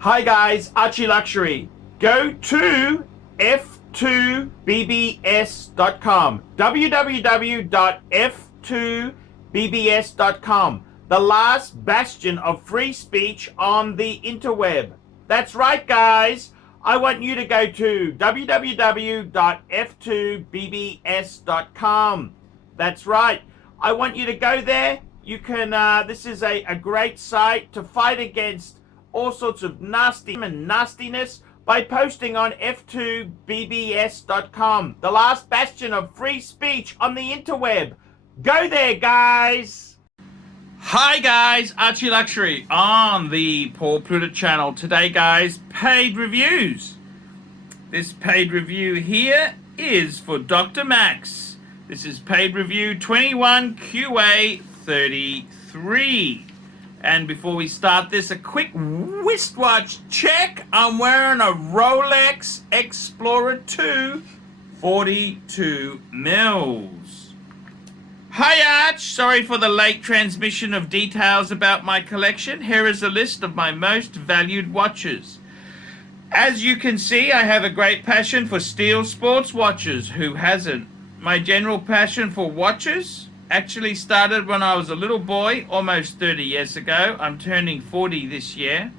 Hi guys, ArchieLuxury. Go to f2bbs.com. www.f2bbs.com. The last bastion of free speech on the interweb. That's right, guys. I want you to go to www.f2bbs.com. That's right. I want you to go there. You can, this is a great site to fight against all sorts of nastiness by posting on f2bbs.com, the last bastion of free speech on the interweb. Go there, guys. Hi guys, ArchieLuxury on the Paul Pluta channel. Today guys, paid reviews. This paid review here is for Dr. Max. This is paid review 21QA33. And before we start this, a quick wristwatch check. I'm wearing a Rolex Explorer 2 42 mils. Hi Arch, sorry for the late transmission of details about my collection. Here is a list of my most valued watches. As you can see, I have a great passion for steel sports watches. Who hasn't? My general passion for watches actually started when I was a little boy, almost 30 years ago. I'm turning 40 this year.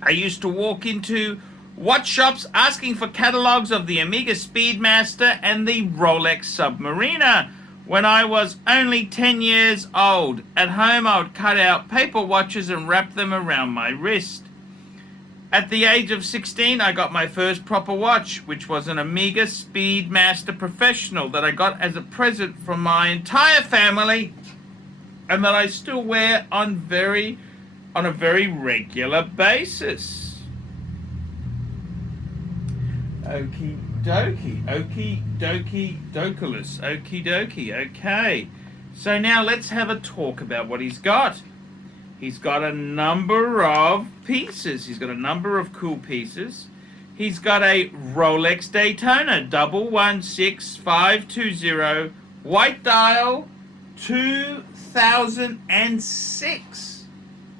I used to walk into watch shops asking for catalogs of the Omega Speedmaster and the Rolex Submariner. When I was only 10 years old, at home I would cut out paper watches and wrap them around my wrist. At the age of 16, I got my first proper watch, which was an Omega Speedmaster Professional that I got as a present from my entire family and that I still wear on a very regular basis. Okie dokie, dokulus. Okie dokie, okay. So now let's have a talk about what he's got. He's got a number of pieces. He's got a number of cool pieces. He's got a Rolex Daytona 116520 white dial 2006.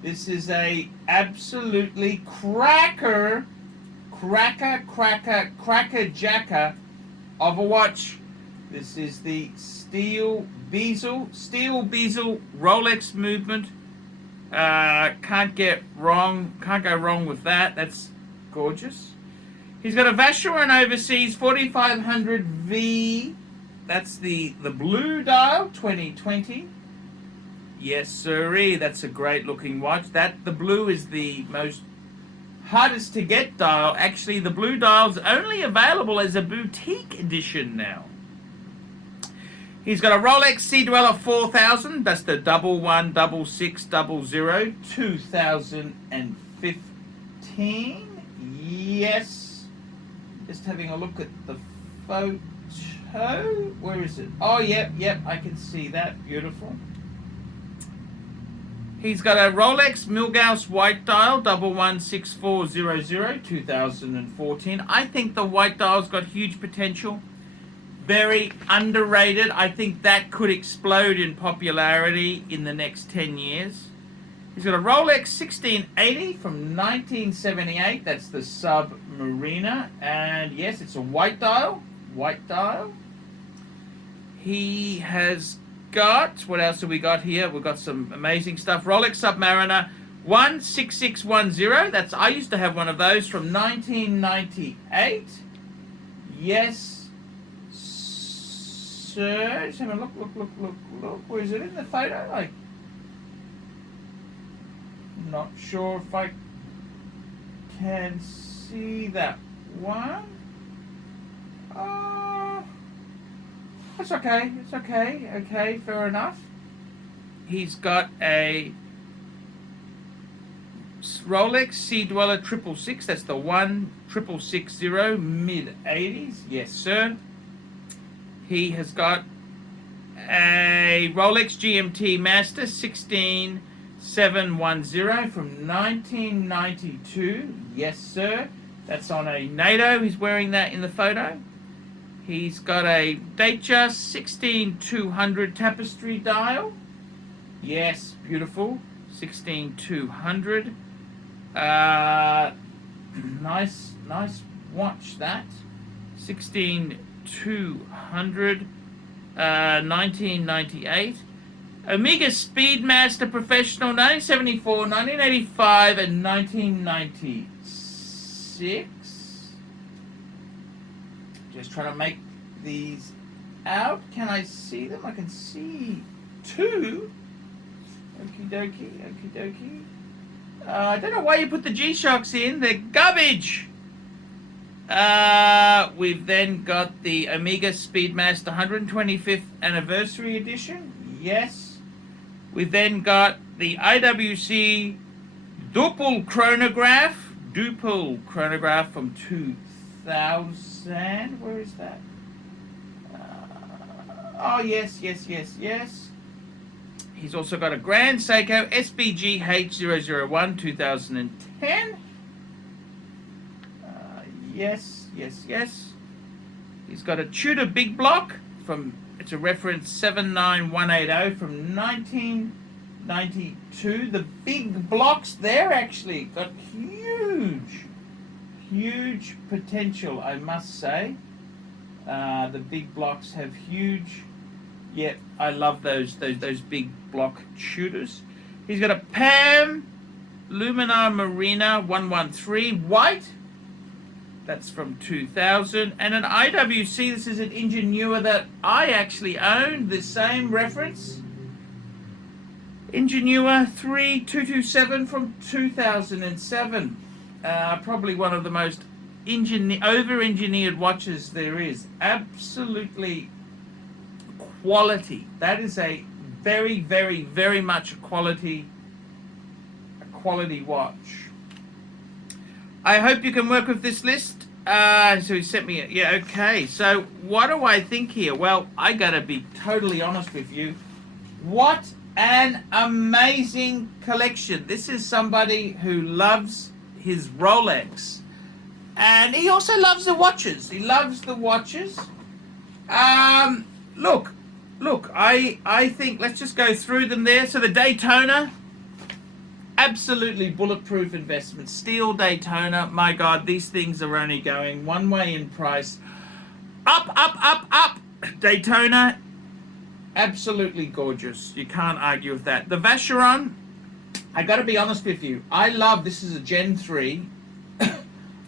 This is a absolutely cracker jacker of a watch. This is the steel bezel Rolex movement. Can't go wrong with that. That's gorgeous. He's got a Vacheron Overseas 4500V. That's the blue dial 2020. Yes sirree, that's a great looking watch. The blue is the most hardest to get dial. Actually, the blue dial's only available as a boutique edition now. He's got a Rolex Sea Dweller 4000. That's the 116600 2015. Yes. Just having a look at the photo. Where is it? Oh, yep, I can see that. Beautiful. He's got a Rolex Milgauss white dial 116400 2014. I think the white dial's got huge potential. Very underrated. I think that could explode in popularity in the next 10 years. He's got a Rolex 1680 from 1978. That's the Submariner. And yes, it's a white dial. He has got, what else have we got here? We've got some amazing stuff. Rolex Submariner 16610. I used to have one of those from 1998. Yes. Just have a look. Where is it in the photo? Like, not sure if I can see that one. It's okay. Okay, fair enough. He's got a Rolex Sea Dweller 666. That's the 16660 mid-80s. Yes, sir. He has got a Rolex GMT Master 16710 from 1992. Yes, sir. That's on a NATO. He's wearing that in the photo. He's got a Datejust 16200 tapestry dial. Yes, beautiful. 16200. Nice watch that. 16200, 1998. Omega Speedmaster Professional, 1974, 1985, and 1996. Just trying to make these out. Can I see them? I can see two. Okie dokie. I don't know why you put the G-Shocks in. They're garbage. We've then got the Omega Speedmaster 125th Anniversary Edition. Yes. We've then got the IWC Duple Chronograph from 2000. Where is that? Oh, yes. He's also got a Grand Seiko SBG H001 2010. Yes. He's got a Tudor Big Block it's a reference 79180 from 1992. The big blocks there actually got huge potential, I must say. The big blocks have huge. Yeah, I love those big block Tudors. He's got a PAM Luminar Marina 113 white. That's from 2000. And an IWC, this is an Ingenua that I actually own, the same reference. Ingenua 3227 from 2007. Probably one of the most over-engineered watches there is. Absolutely quality. That is a very much a quality watch. I hope you can work with this list. So he sent me it. Yeah, okay. So what do I think here? Well, I gotta be totally honest with you. What an amazing collection. This is somebody who loves his Rolex. And he also loves the watches. Look, I think let's just go through them there. So the Daytona, absolutely bulletproof investment. Steel Daytona, my God, these things are only going one way in price. Up. Daytona, absolutely gorgeous. You can't argue with that. The Vacheron, I got to be honest with you. This is a Gen 3.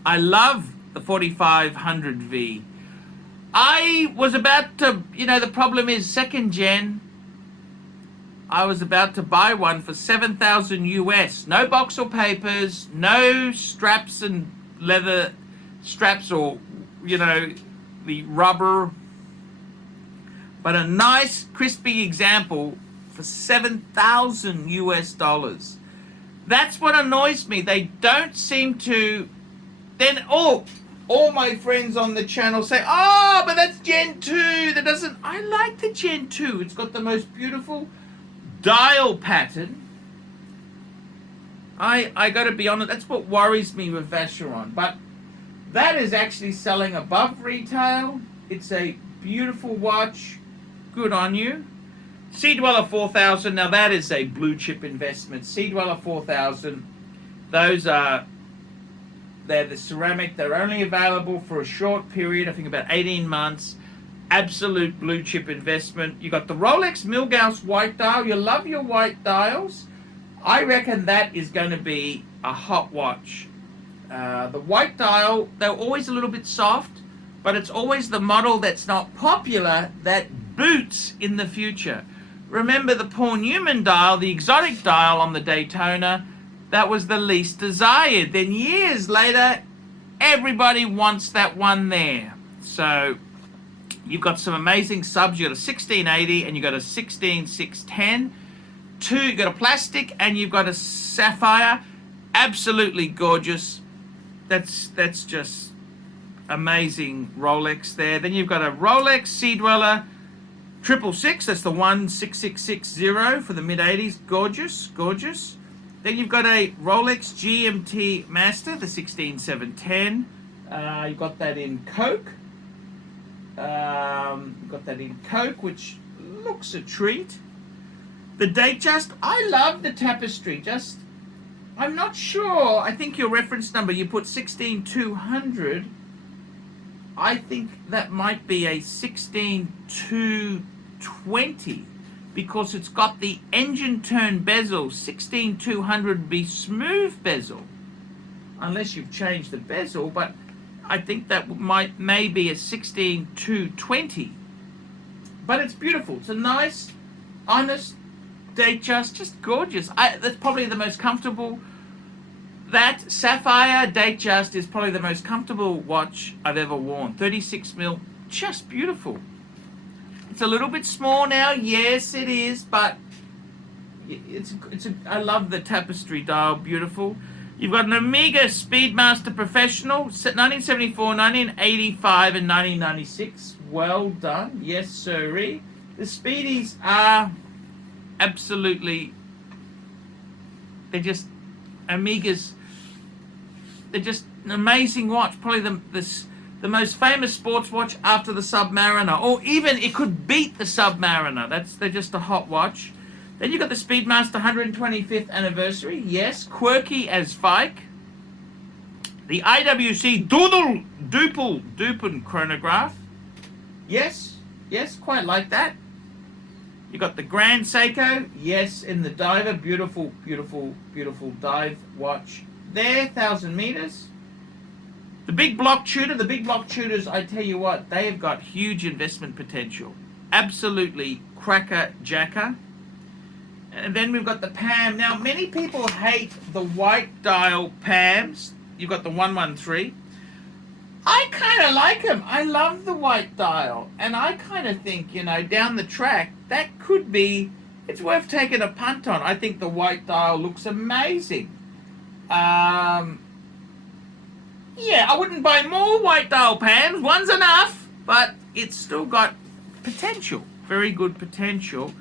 I love the 4500V. I was about to, the problem is second gen. I was about to buy one for $7,000 US. No box or papers, no straps and leather straps or, the rubber. But a nice crispy example for $7,000 US. That's what annoys me. They don't seem to. Then all my friends on the channel say, oh, but that's Gen 2. I like the Gen 2. It's got the most beautiful dial pattern. I got to be honest, that's what worries me with Vacheron. But that is actually selling above retail. It's a beautiful watch. Good on you. Sea Dweller 4000. Now that is a blue chip investment. Sea Dweller 4000. They're the ceramic. They're only available for a short period, I think about 18 months. Absolute blue chip investment. You got the Rolex Milgauss white dial. You love your white dials. I reckon that is going to be a hot watch. The white dial, they're always a little bit soft, but it's always the model that's not popular that boots in the future. Remember the Paul Newman dial, the exotic dial on the Daytona, that was the least desired. Then years later, everybody wants that one there. So you've got some amazing subs. You've got a 1680 and you've got a 16610. You've got a plastic and you've got a sapphire. Absolutely gorgeous. That's just amazing Rolex there. Then you've got a Rolex Sea Dweller 666. That's the 16660 for the mid-80s. Gorgeous. Then you've got a Rolex GMT Master, the 16710. You've got that in Coke. Which looks a treat. The Datejust, I love the tapestry. Just I'm not sure. I think your reference number, you put 16200. I think that might be a 16220 because it's got the engine turn bezel. 16200 would be smooth bezel, unless you've changed the bezel, but I think that may be a 16220. But it's beautiful. It's a nice, honest Datejust, just gorgeous. That's probably the most comfortable. That Sapphire Datejust is probably the most comfortable watch I've ever worn. 36 mil, just beautiful. It's a little bit small now, yes it is, but I love the tapestry dial, beautiful. You've got an Omega Speedmaster Professional, 1974, 1985, and 1996. Well done, yes sirree. The Speedies are absolutely, they're just Omegas. They're just an amazing watch, probably the most famous sports watch after the Submariner, or even it could beat the Submariner. They're just a hot watch. Then you got the Speedmaster 125th anniversary, yes, quirky as Fike. The IWC Dupen chronograph, yes, quite like that. You got the Grand Seiko, yes, in the diver, beautiful dive watch there, 1,000 meters. The big block tutors, I tell you what, they have got huge investment potential. Absolutely cracker jacker. And then we've got the PAM. Now, many people hate the white dial PAMs. You've got the 113. I kind of like them. I love the white dial. And I kind of think, down the track, that could be, it's worth taking a punt on. I think the white dial looks amazing. Yeah, I wouldn't buy more white dial PAMs. One's enough, but it's still got potential. Very good potential.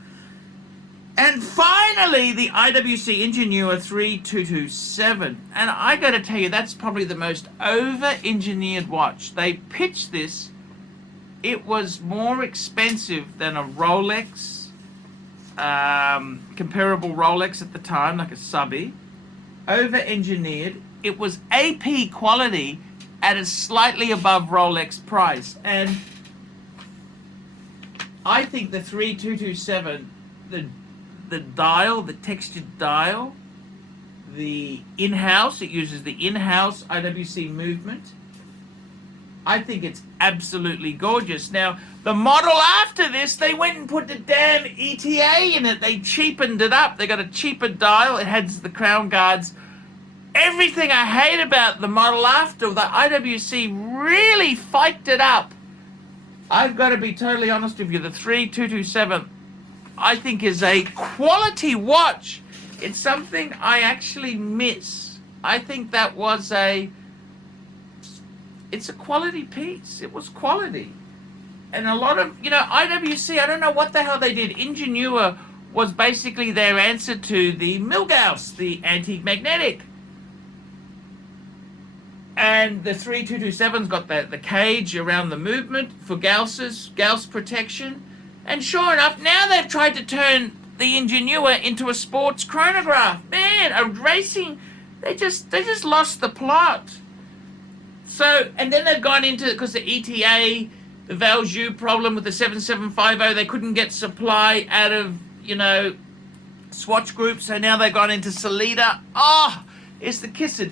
And finally, the IWC Ingenua 3227. And I got to tell you, that's probably the most over-engineered watch. They pitched this. It was more expensive than a Rolex, comparable Rolex at the time, like a subby. Over-engineered. It was AP quality at a slightly above Rolex price. And I think the 3227, the dial, the textured dial, the in-house, it uses the in-house IWC movement. I think it's absolutely gorgeous. Now, the model after this, they went and put the damn ETA in it. They cheapened it up. They got a cheaper dial. It has the crown guards. Everything I hate about the model after, the IWC really fiked it up. I've got to be totally honest with you. The 3227, I think, is a quality watch. It's something I actually miss. I think that was it's a quality piece. It was quality. And a lot of, IWC, I don't know what the hell they did. Ingenua was basically their answer to the Milgauss, the anti-magnetic. And the 3227's got the cage around the movement for Gauss protection. And sure enough, now they've tried to turn the Ingenua into a sports chronograph. Man, a racing, they just lost the plot. So, and then they've gone into, because the ETA, the Valjoux problem with the 7750, they couldn't get supply out of, Swatch Group, so now they've gone into Salida. Oh, it's the kiss it.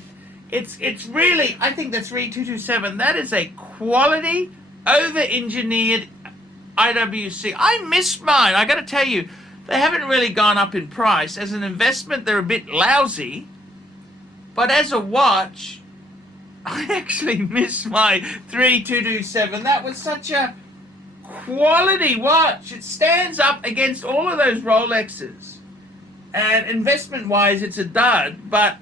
It's really, I think the 3227, that is a quality, over-engineered IWC. I miss mine. I got to tell you, they haven't really gone up in price. As an investment, they're a bit lousy. But as a watch, I actually miss my 3227. That was such a quality watch. It stands up against all of those Rolexes. And investment-wise, it's a dud. But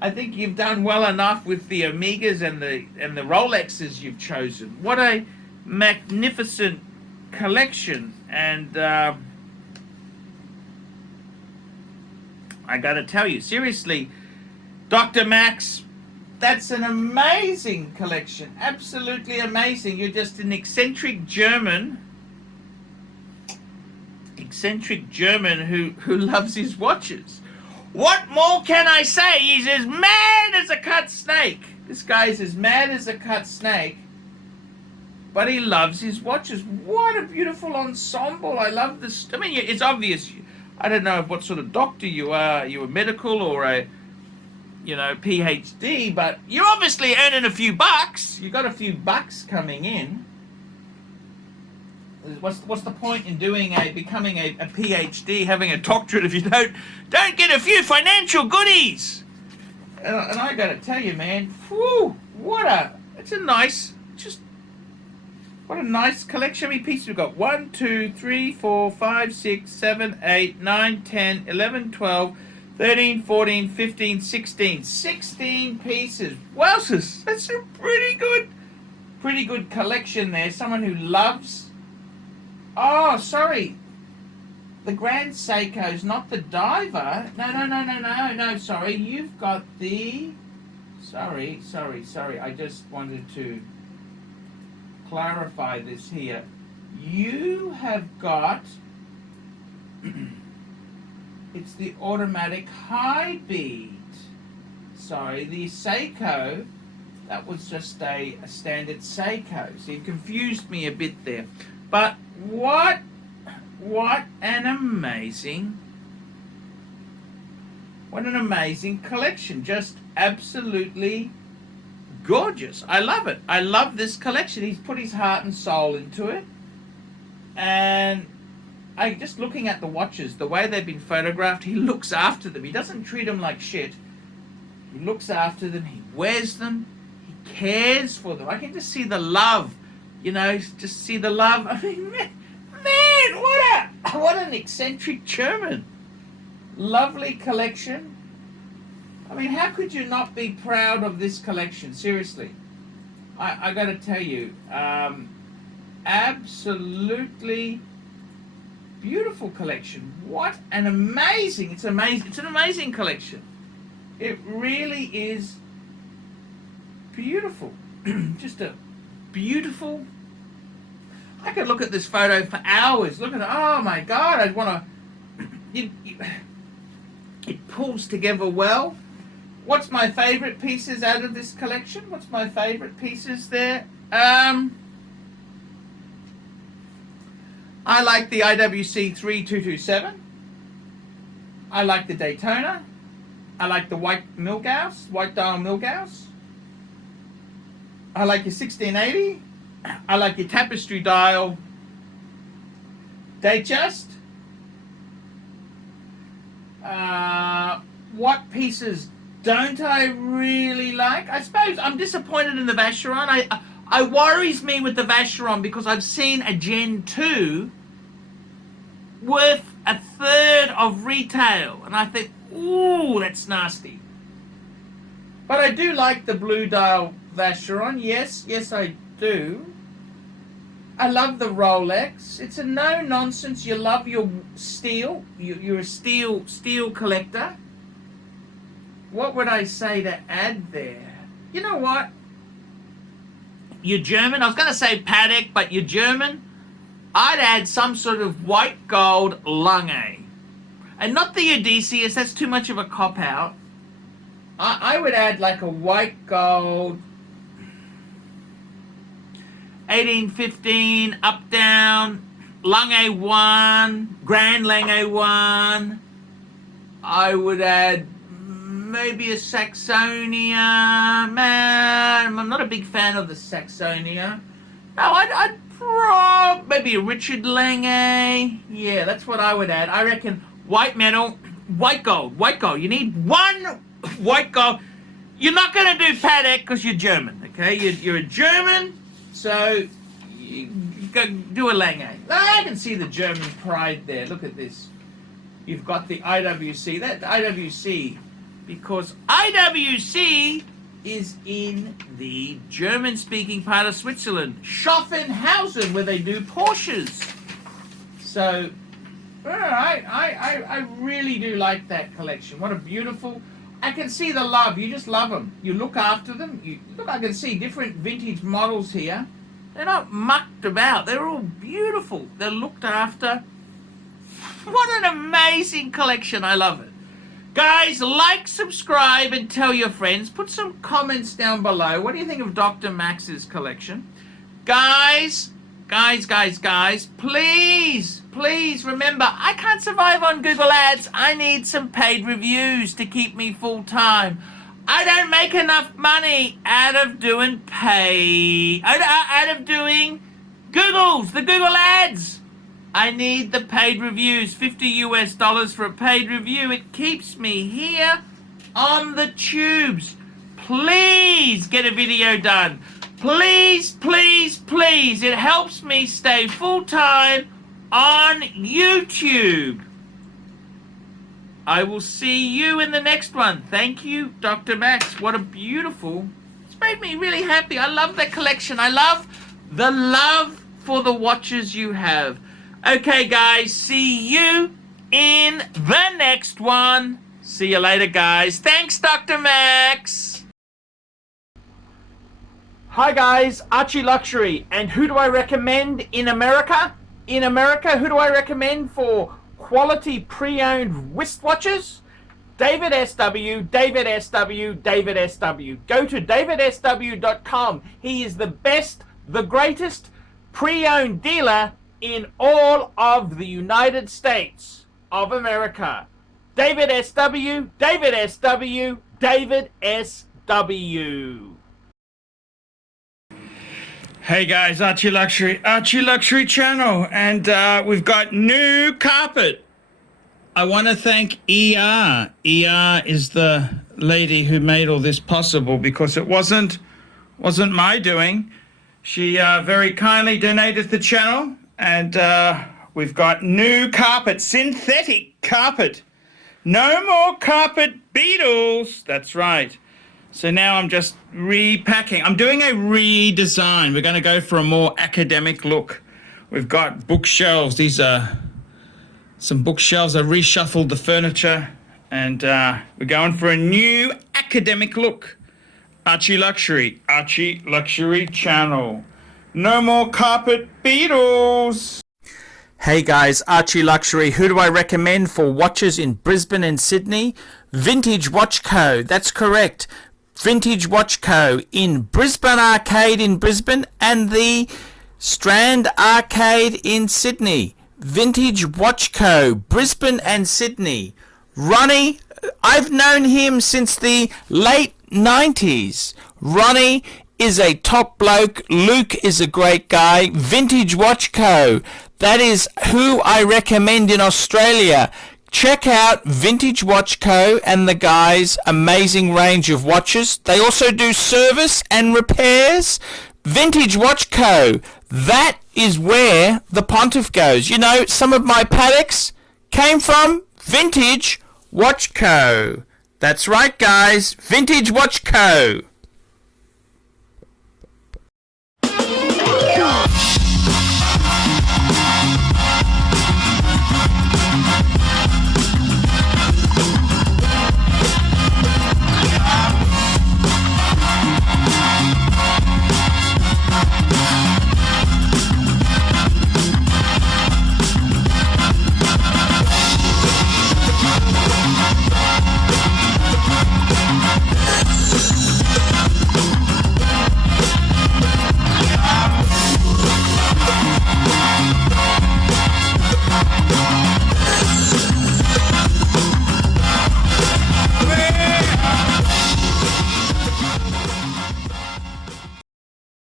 I think you've done well enough with the Omegas and the Rolexes you've chosen. What a magnificent collection. And I gotta tell you, seriously, Dr. Max, that's an amazing collection. Absolutely amazing. You're just an eccentric German who loves his watches. What more can I say? He's as mad as a cut snake. This guy's as mad as a cut snake. But he loves his watches. What a beautiful ensemble. I love this. I mean, it's obvious. I don't know what sort of doctor you are. Are you a medical or a, PhD? But you're obviously earning a few bucks. You got a few bucks coming in. What's the point in becoming a PhD, having a doctorate, if you don't get a few financial goodies? And I got to tell you, man, whew, what a nice collection. How many pieces we've got? 1, 2, 3, 4, 5, 6, 7, 8, 9, 10, 11, 12, 13, 14, 15, 16. 16 pieces. Wowzers, that's a pretty good collection there. Someone who loves... Oh, sorry. The Grand Seiko's not the diver. No, sorry. You've got the... Sorry. I just wanted to clarify this here. You have got... It's the automatic high bead. Sorry, the Seiko, that was just a standard Seiko. So you confused me a bit there. But what an amazing collection. Just absolutely gorgeous. I love it. I love this collection. He's put his heart and soul into it. And I just looking at the watches, the way they've been photographed, he looks after them. He doesn't treat them like shit. He looks after them. He wears them. He cares for them. I can just see the love. Just see the love. I mean, man, what an eccentric German. Lovely collection. I mean, how could you not be proud of this collection? Seriously. I got to tell you, absolutely beautiful collection. What an amazing, it's an amazing collection. It really is beautiful. Just a beautiful. I could look at this photo for hours. Look at it. Oh my God, I'd want to. It pulls together well. What's my favorite pieces out of this collection? What's my favorite pieces there? I like the IWC 3227. I like the Daytona. I like the white dial Milgauss. I like your 1680. I like your tapestry dial Datejust. What pieces don't I really like? I suppose I'm disappointed in the Vacheron. I worries me with the Vacheron because I've seen a Gen 2 worth a third of retail, and I think, ooh, that's nasty. But I do like the blue dial Vacheron. Yes, I do. I love the Rolex. It's a no-nonsense. You love your steel. You're a steel collector. What would I say to add there? You know what? You're German. I was going to say Patek, but you're German. I'd add some sort of white gold Lange. And not the Odysseus. That's too much of a cop-out. I would add like a white gold 1815 up down Lange 1, Grand Lange 1. I would add maybe a Saxonia. Man, I'm not a big fan of the Saxonia. No, I'd maybe a Richard Lange. Yeah, that's what I would add. I reckon white metal, white gold. You need one white gold. You're not going to do Patek because you're German, okay? You're a German, so you go do a Lange. I can see the German pride there. Look at this. You've got the IWC. That IWC, because IWC is in the German-speaking part of Switzerland, Schaffhausen, where they do Porsches. So, I really do like that collection. What a beautiful. I can see the love. You just love them. You look after them. I can see different vintage models here. They're not mucked about. They're all beautiful. They're looked after. What an amazing collection. I love it. Guys, like, subscribe, and tell your friends. Put some comments down below. What do you think of Dr. Max's collection? Guys, please remember, I can't survive on Google Ads. I need some paid reviews to keep me full time. I don't make enough money out of doing the Google Ads. I need the paid reviews, $50 for a paid review. It keeps me here on the tubes. Please get a video done. Please. It helps me stay full-time on YouTube. I will see you in the next one. Thank you, Dr. Max. What a beautiful... It's made me really happy. I love that collection. I love the love for the watches you have. Okay, guys, see you in the next one. See you later, guys. Thanks, Dr. Max. Hi, guys, ArchieLuxury. And who do I recommend in America? In America, who do I recommend for quality pre-owned wristwatches? David SW. Go to davidsw.com. He is the best, the greatest pre-owned dealer in all of the United States of America. David SW. Hey guys, ArchieLuxury channel, and we've got new carpet. I want to thank ER. ER is the lady who made all this possible, because it wasn't my doing. She very kindly donated the channel. And we've got new carpet, synthetic carpet. No more carpet beetles. That's right. So now I'm just repacking. I'm doing a redesign. We're going to go for a more academic look. We've got bookshelves. These are some bookshelves. I reshuffled the furniture. And we're going for a new academic look. ArchieLuxury channel. No more carpet beetles. Hey guys, ArchieLuxury. Who do I recommend for watches in Brisbane and Sydney? Vintage Watch Co. That's correct. Vintage Watch Co. in Brisbane Arcade in Brisbane and the Strand Arcade in Sydney. Vintage Watch Co. Brisbane and Sydney. Ronnie, I've known him since the late 90s. Ronnie is a top bloke. Luke is a great guy. Vintage Watch Co. That is who I recommend in Australia. Check out Vintage Watch Co. and the guys' amazing range of watches. They also do service and repairs. Vintage Watch Co. That is where the Pontiff goes. You know, some of my Pateks came from Vintage Watch Co. That's right, guys. Vintage Watch Co.